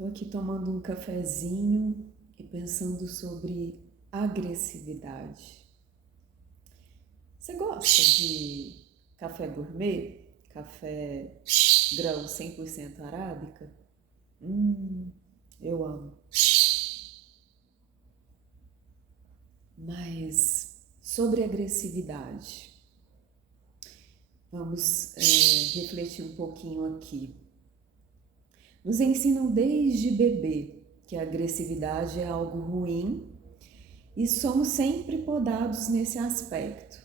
Estou aqui tomando um cafezinho e pensando sobre agressividade. Você gosta de café gourmet? Café grão 100% arábica? Eu amo. Mas sobre agressividade, vamos refletir um pouquinho aqui. Nos ensinam desde bebê que a agressividade é algo ruim e somos sempre podados nesse aspecto.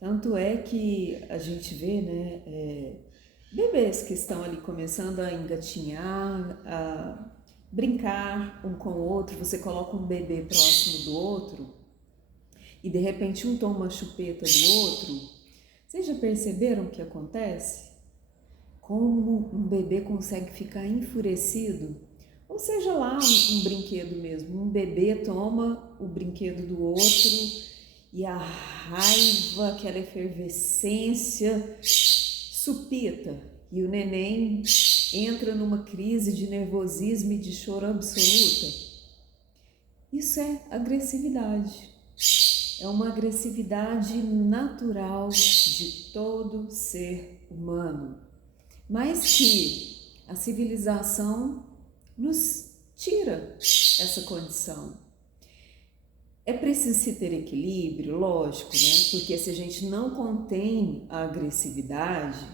Tanto é que a gente vê, bebês que estão ali começando a engatinhar, a brincar um com o outro, você coloca um bebê próximo do outro e de repente um toma uma chupeta do outro. Vocês já perceberam o que acontece? Como um bebê consegue ficar enfurecido? Ou seja lá um brinquedo mesmo, um bebê toma o brinquedo do outro e a raiva, aquela efervescência supita e o neném entra numa crise de nervosismo e de choro absoluta. Isso é agressividade. É uma agressividade natural de todo ser humano, mas que a civilização nos tira essa condição. É preciso se ter equilíbrio, lógico, né? Porque se a gente não contém a agressividade,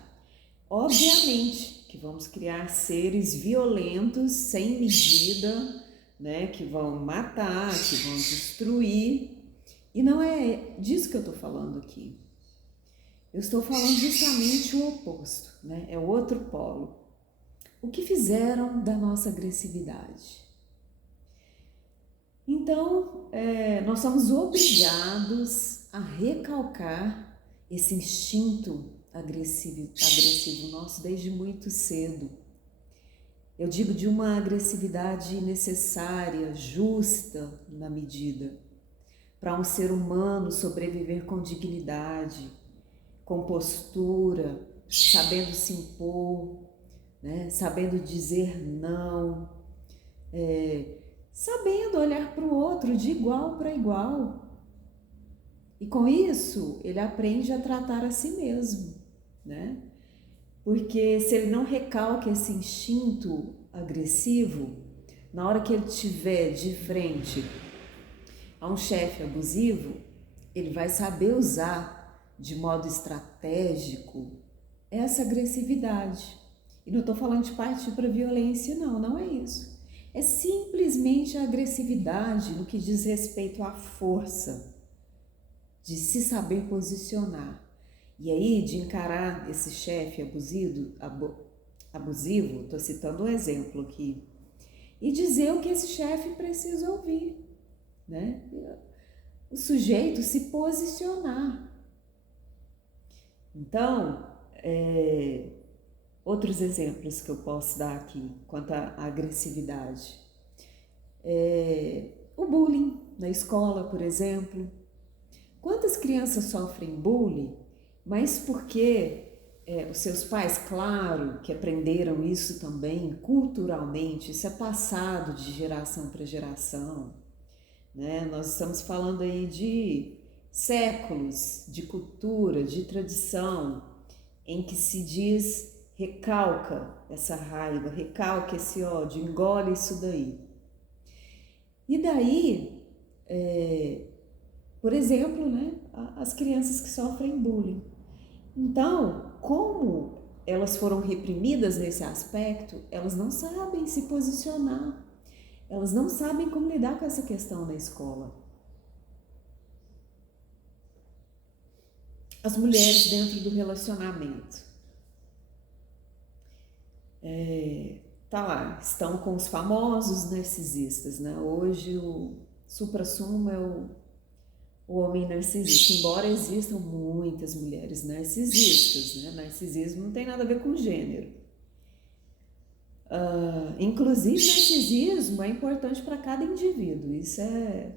obviamente que vamos criar seres violentos, sem medida, né? Que vão matar, que vão destruir. E não é disso que eu estou falando aqui. Eu estou falando justamente o oposto, né? É o outro polo. O que fizeram da nossa agressividade? Então, nós somos obrigados a recalcar esse instinto agressivo nosso desde muito cedo. Eu digo de uma agressividade necessária, justa na medida, para um ser humano sobreviver com dignidade, com postura, sabendo se impor, né? Sabendo dizer não, sabendo olhar para o outro de igual para igual. E com isso, ele aprende a tratar a si mesmo, né? Porque se ele não recalca esse instinto agressivo, na hora que ele estiver de frente a um chefe abusivo, ele vai saber usar de modo estratégico essa agressividade. E não estou falando de partir para violência, não é isso. É simplesmente a agressividade no que diz respeito à força, de se saber posicionar. E aí, de encarar esse chefe abusivo, estou citando um exemplo aqui, e dizer o que esse chefe precisa ouvir, né? O sujeito se posicionar. Então, outros exemplos que eu posso dar aqui quanto à agressividade. O bullying na escola, por exemplo. Quantas crianças sofrem bullying, mas porque os seus pais, claro, que aprenderam isso também culturalmente, isso é passado de geração para geração, né? Nós estamos falando aí de séculos de cultura, de tradição, em que se diz recalca essa raiva, recalca esse ódio, engole isso daí. E daí, por exemplo, né, as crianças que sofrem bullying. Então, como elas foram reprimidas nesse aspecto, elas não sabem se posicionar, elas não sabem como lidar com essa questão na escola. As mulheres dentro do relacionamento. Tá lá, estão com os famosos narcisistas, né? Hoje o suprassumo é o homem narcisista, embora existam muitas mulheres narcisistas, né? Narcisismo não tem nada a ver com gênero. Inclusive, narcisismo é importante para cada indivíduo. Isso é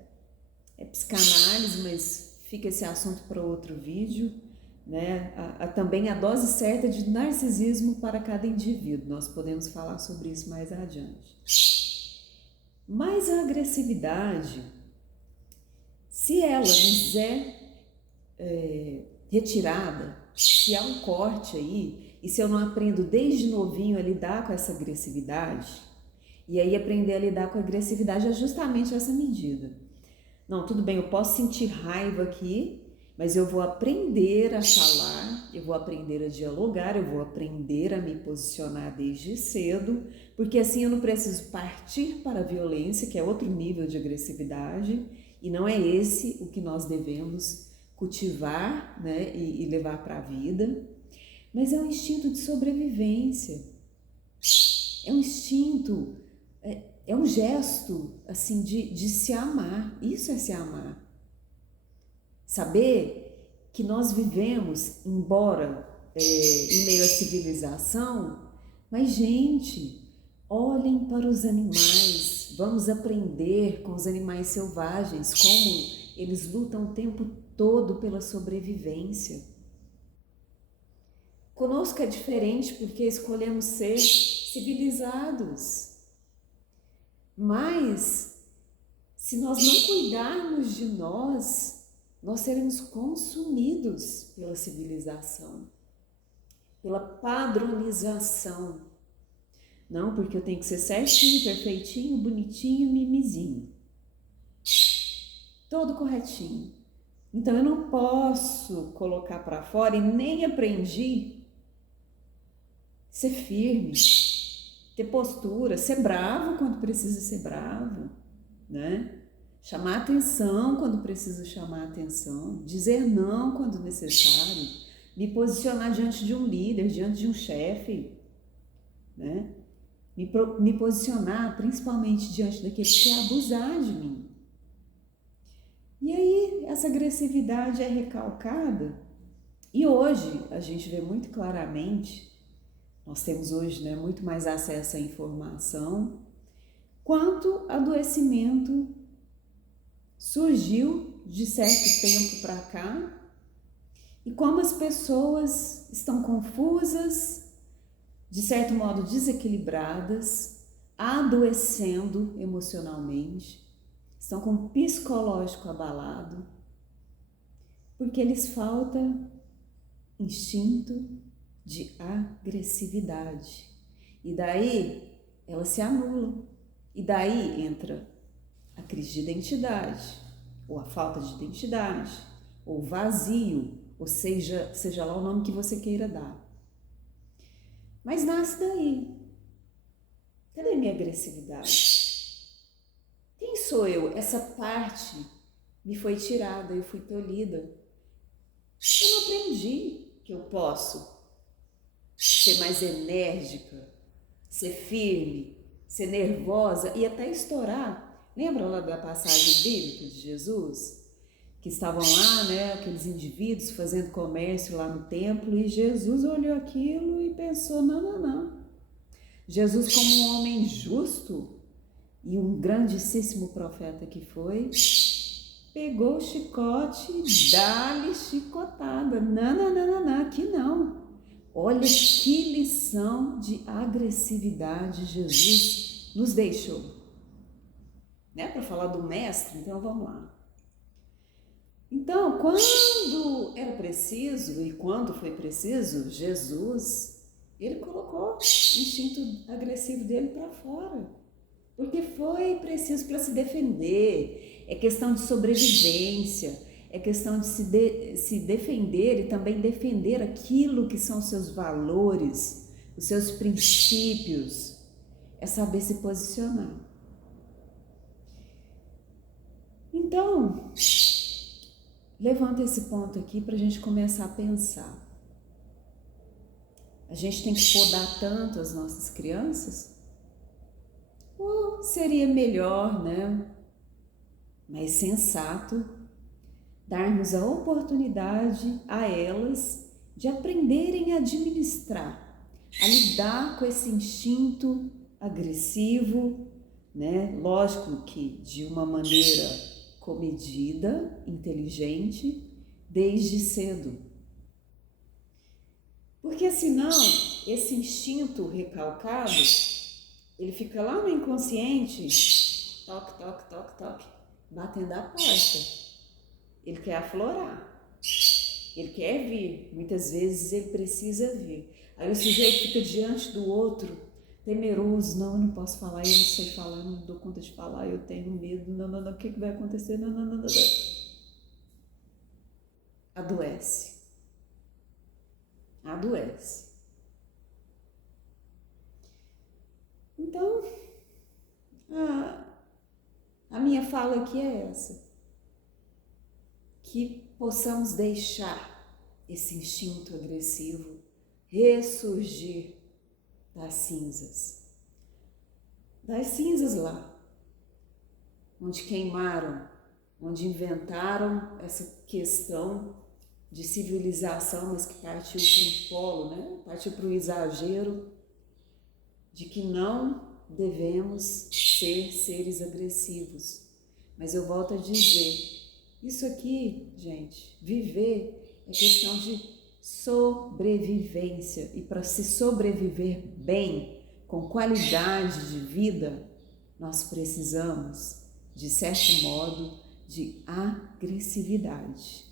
psicanálise, mas fica esse assunto para outro vídeo. né, também a dose certa de narcisismo para cada indivíduo. Nós podemos falar sobre isso mais adiante. Mas a agressividade, se ela nos é retirada, se há um corte aí, e se eu não aprendo desde novinho a lidar com essa agressividade, e aí aprender a lidar com a agressividade é justamente essa medida. Não, tudo bem, eu posso sentir raiva aqui, mas eu vou aprender a falar, eu vou aprender a dialogar, eu vou aprender a me posicionar desde cedo, porque assim eu não preciso partir para a violência, que é outro nível de agressividade, e não é esse o que nós devemos cultivar, né, e levar para a vida, mas é um instinto de sobrevivência, é um instinto, é um gesto assim de se amar. Isso é se amar. Saber que nós vivemos, embora em meio à civilização, mas gente, olhem para os animais, vamos aprender com os animais selvagens como eles lutam o tempo todo pela sobrevivência. Conosco é diferente porque escolhemos ser civilizados. Mas, se nós não cuidarmos de nós, nós seremos consumidos pela civilização, pela padronização. Não, porque eu tenho que ser certinho, perfeitinho, bonitinho, mimizinho. Todo corretinho. Então eu não posso colocar para fora e nem aprendi ser firme, ter postura, ser bravo quando precisa ser bravo, né? Chamar atenção quando precisa chamar atenção, dizer não quando necessário, me posicionar diante de um líder, diante de um chefe, né? Me posicionar principalmente diante daquele que quer abusar de mim. E aí essa agressividade é recalcada e hoje a gente vê muito claramente, nós temos hoje, né, muito mais acesso à informação, quanto adoecimento surgiu de certo tempo para cá e como as pessoas estão confusas, de certo modo desequilibradas, adoecendo emocionalmente, estão com o psicológico abalado, porque lhes falta instinto de agressividade. E daí elas se anulam. E daí entra a crise de identidade, ou a falta de identidade, ou vazio, ou seja lá o nome que você queira dar. Mas nasce daí. Cadê minha agressividade? Quem sou eu? Essa parte me foi tirada, eu fui tolhida. Eu não aprendi que eu posso ser mais enérgica, ser firme, ser nervosa e até estourar. Lembra lá da passagem bíblica de Jesus? Que estavam lá, né, aqueles indivíduos fazendo comércio lá no templo e Jesus olhou aquilo e pensou, não. Jesus, como um homem justo e um grandíssimo profeta que foi, pegou o chicote e dá-lhe chicotada. Não, aqui não. Olha que lição de agressividade Jesus nos deixou. Né? Para falar do mestre, então vamos lá. Então, quando era preciso e quando foi preciso, Jesus, ele colocou o instinto agressivo dele para fora. Porque foi preciso para se defender, é questão de sobrevivência, é questão de se defender e também defender aquilo que são os seus valores, os seus princípios, é saber se posicionar. Então, levanta esse ponto aqui para a gente começar a pensar. A gente tem que podar tanto as nossas crianças? Ou seria melhor, né, mais sensato, darmos a oportunidade a elas de aprenderem a administrar, a lidar com esse instinto agressivo, né? Lógico que de uma maneira comedida, inteligente, desde cedo. Porque senão, esse instinto recalcado, ele fica lá no inconsciente, toque, toque, toque, toque, batendo a porta. Ele quer aflorar, ele quer vir, muitas vezes ele precisa vir. Aí o sujeito fica diante do outro, temeroso, não, eu não posso falar, eu não sei falar, eu não dou conta de falar, eu tenho medo, não, o que vai acontecer, não. Adoece. Então, a minha fala aqui é essa, que possamos deixar esse instinto agressivo ressurgir das cinzas lá, onde queimaram, onde inventaram essa questão de civilização, mas que partiu para um polo, né? Partiu para o exagero de que não devemos ser seres agressivos. Mas eu volto a dizer, isso aqui, gente, viver é questão de sobrevivência. E para se sobreviver bem, com qualidade de vida, nós precisamos, de certo modo, de agressividade.